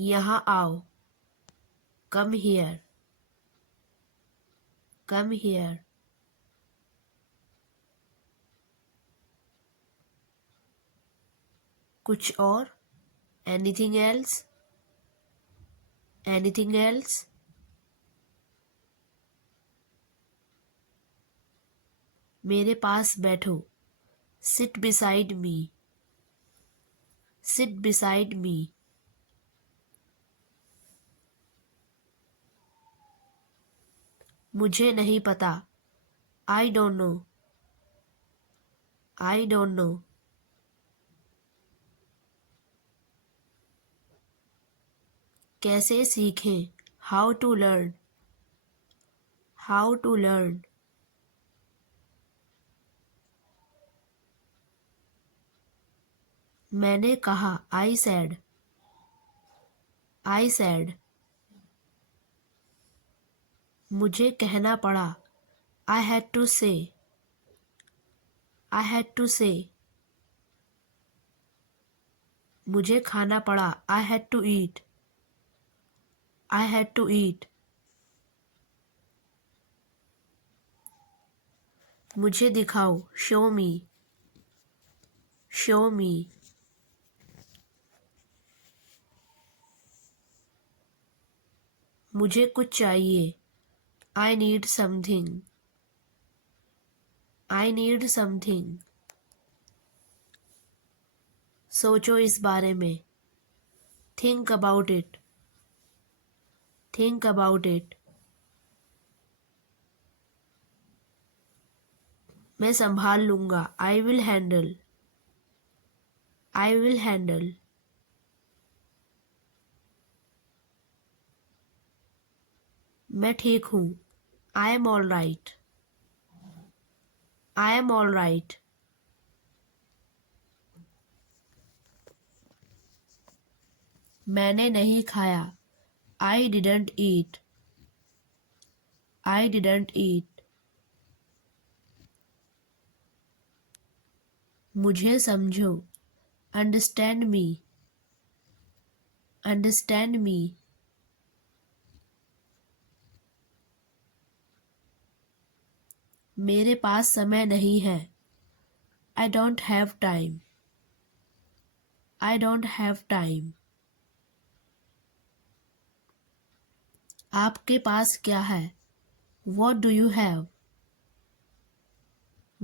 यहाँ आओ। Come here. Come here. कुछ और? Anything else? Anything else? मेरे पास बैठो। Sit beside me. Sit beside me. मुझे नहीं पता। I don't know. I don't know. कैसे सीखें? How to learn. How to learn. मैंने कहा। I said. I said. मुझे कहना पड़ा। I had to say. I had to say. मुझे खाना पड़ा। I had to eat. I had to eat. मुझे दिखाओ। Show me. Show me. मुझे कुछ चाहिए। I need something. I need something. सोचो इस बारे में। Think about it. Think about it. मैं संभाल लूँगा। I will handle. I will handle. मैं ठीक हूँ। I am all right. I am all right. मैंने नहीं खाया। I didn't eat. I didn't eat. मुझे समझो। Understand me. Understand me. मेरे पास समय नहीं है। I don't have time. I don't have time. आपके पास क्या है? What do you have?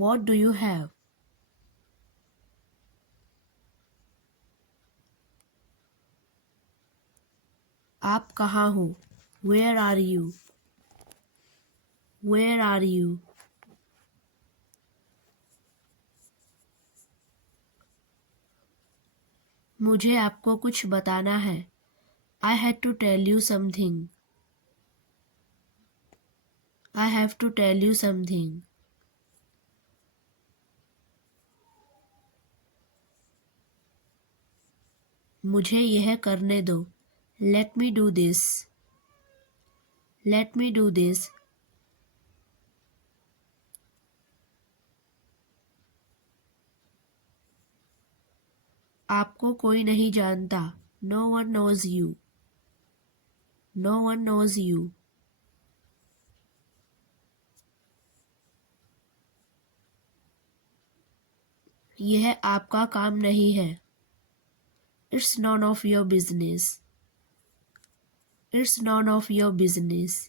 What do you have? आप कहाँ हो? Where are you? Where are you? मुझे आपको कुछ बताना है। I had to tell you something. I have to tell you something. मुझे यह करने दो। Let me do this. Let me do this. आपको कोई नहीं जानता। No one knows you. No one knows you. यह आपका काम नहीं है। It's none of your business. It's none of your business.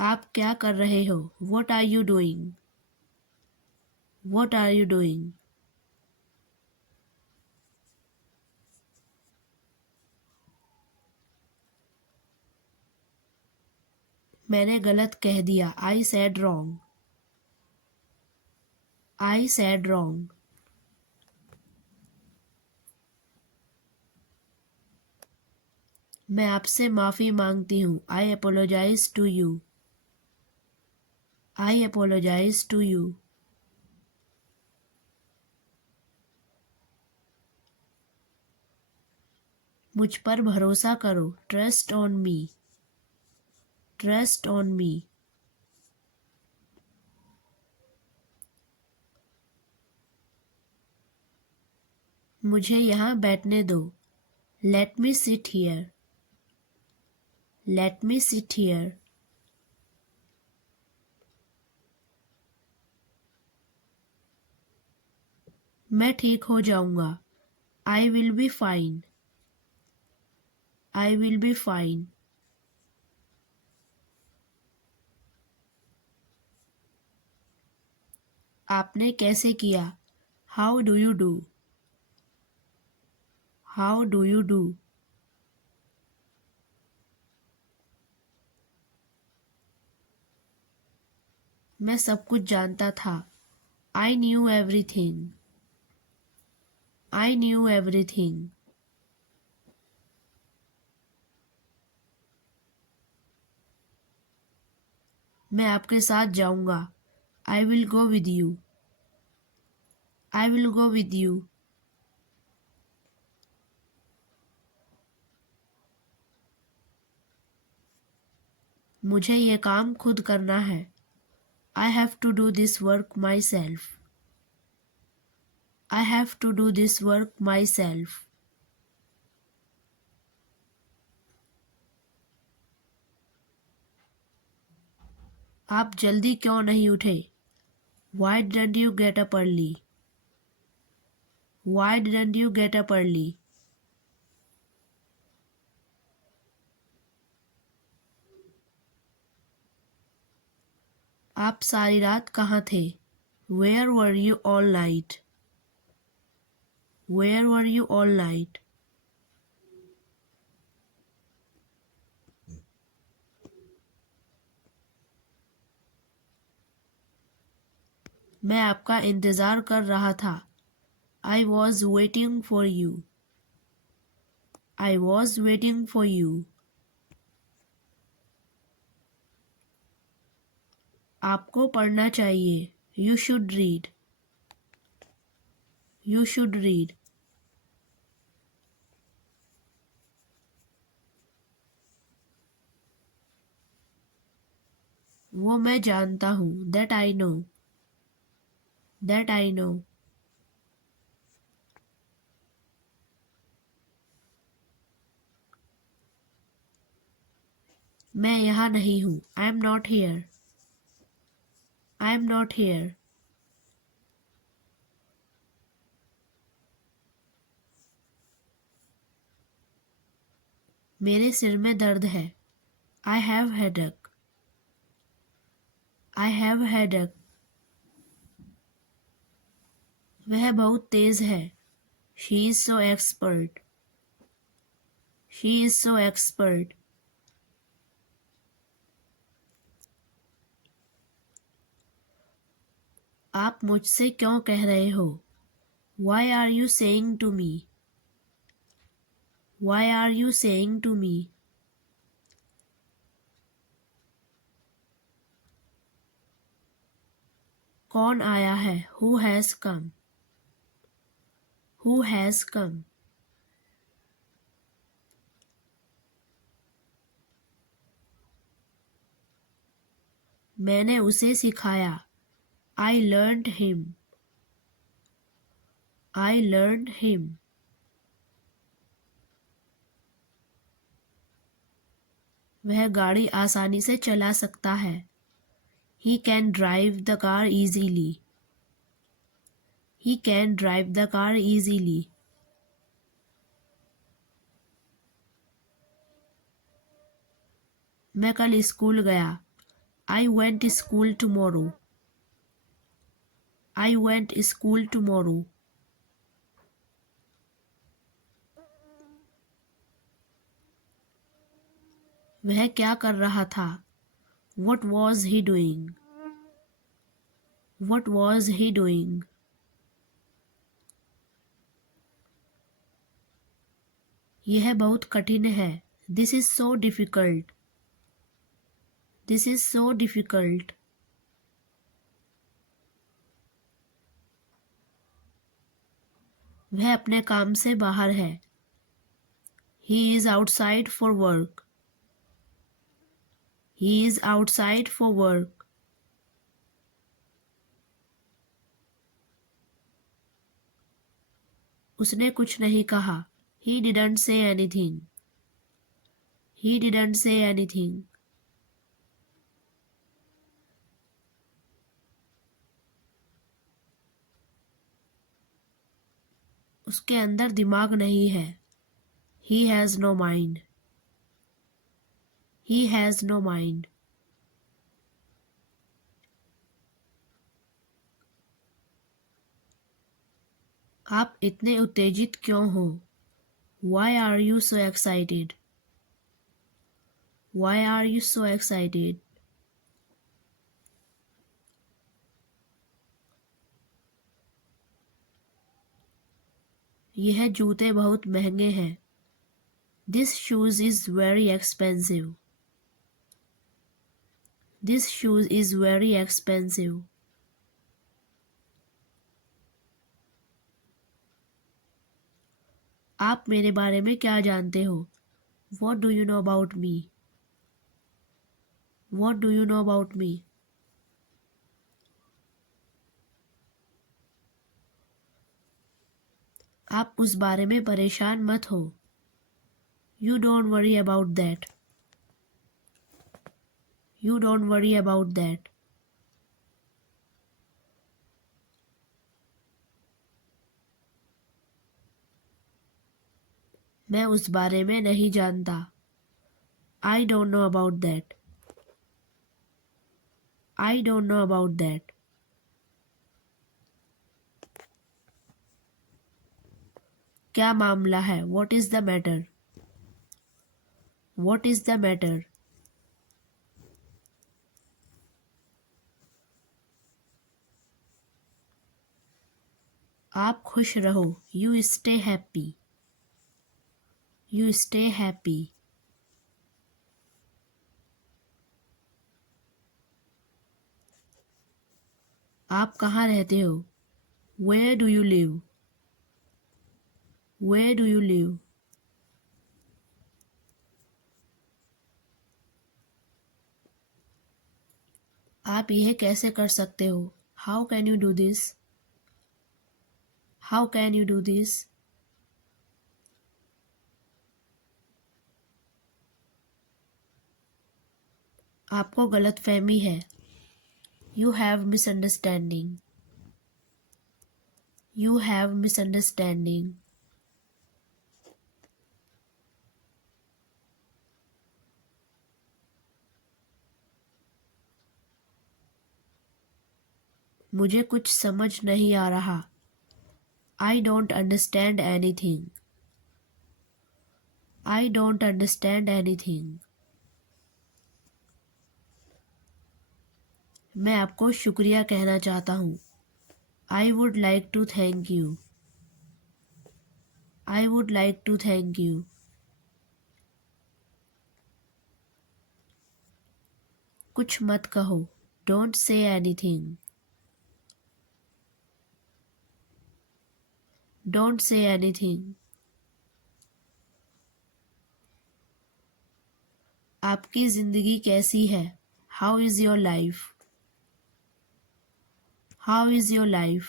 आप क्या कर रहे हो? What are you doing? What are you doing? मैंने गलत कह दिया। I said wrong. I said wrong. मैं आपसे माफ़ी मांगती हूँ। I apologize to you. I apologize to you. मुझ पर भरोसा करो। Trust on me. Trust on me. मुझे यहाँ बैठने दो. Let me sit here. Let me sit here. मैं ठीक हो जाऊंगा. I will be fine. I will be fine. आपने कैसे किया? How do you do? How do you do? मैं सब कुछ जानता था. I knew everything. I knew everything. मैं आपके साथ जाऊंगा. I will go with you. I will go with you. मुझे ये काम खुद करना है. I have to do this work myself. I have to do this work myself. आप जल्दी क्यों नहीं उठे? Why didn't you get up early? Why didn't you get up early? आप सारी रात कहाँ थे? Where were you all night? Where were you all night? मैं आपका इंतज़ार कर रहा था. I was waiting for you. I was waiting for you. आपको पढ़ना चाहिए. You should read. You should read. वो मैं जानता हूँ. That I know. That I know. मैं यहाँ नहीं हूँ. I am not here. I am not here. मेरे सिर में दर्द है. I have headache. I have headache. वह बहुत तेज है. She is so expert. She is so expert. आप मुझसे क्यों कह रहे हो? Why are you saying to me? Why are you saying to me? कौन आया है? Who has come? Who has come? मैंने उसे सिखाया. I learned him. I learned him. वह गाड़ी आसानी से चला सकता है. He can drive the car easily. He can drive the car easily. मैं कल स्कूल गया. I went to school tomorrow. I went to school tomorrow. वह क्या कर रहा था? What was he doing? What was he doing? यह बहुत कठिन है. This is so difficult. This is so difficult. वह अपने काम से बाहर है. He is outside for work. He is outside for work. उसने कुछ नहीं कहा. He didn't say anything. He didn't say anything. उसके अंदर दिमाग नहीं है. He has no mind. He has no mind. आप इतने उत्तेजित क्यों हो? Why are you so excited? Why are you so excited? यह जूते बहुत महंगे हैं. This shoes is very expensive. This shoes is very expensive. आप मेरे बारे में क्या जानते हो? What do you know about me? What do you know about me? आप उस बारे में परेशान मत हो. You don't worry about that. You don't worry about that. मैं उस बारे में नहीं जानता. I don't know about that. I don't know about that. क्या मामला है? What is the matter? What is the matter? आप खुश रहो. You stay happy. You stay happy. आप कहाँ रहते हो? Where do you live? Where do you live? आप यह कैसे कर सकते हो? How can you do this? How can you do this? आपको गलतफहमी है. You have misunderstanding. You have misunderstanding. मुझे कुछ समझ नहीं आ रहा. I don't understand anything. I don't understand anything. मैं आपको शुक्रिया कहना चाहता हूँ. I would like to thank you. I would like to thank you. कुछ मत कहो. Don't say anything. Don't say anything. आपकी ज़िंदगी कैसी है? How is your life? How is your life?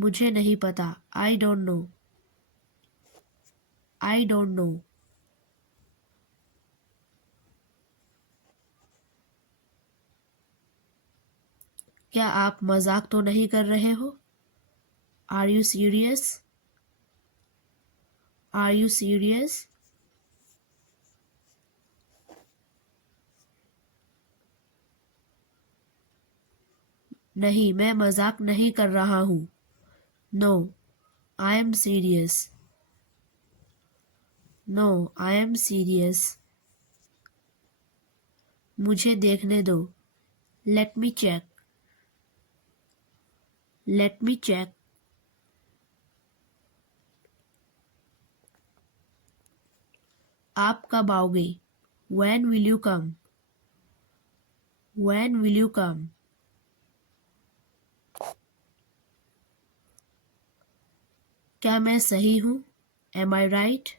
मुझे नहीं पता. I don't know. I don't know. क्या आप मजाक तो नहीं कर रहे हो? Are you serious? Are you serious? नहीं, मैं मजाक नहीं कर रहा हूँ. No, I am serious. No, I am serious. मुझे देखने दो. Let me check. Let me check. आप कब आओगे? When will you come? When will you come? क्या मैं सही हूँ? Am I right?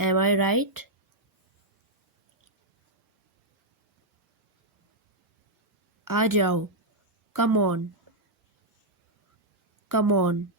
Am I right? आ जाओ. Come on. Come on.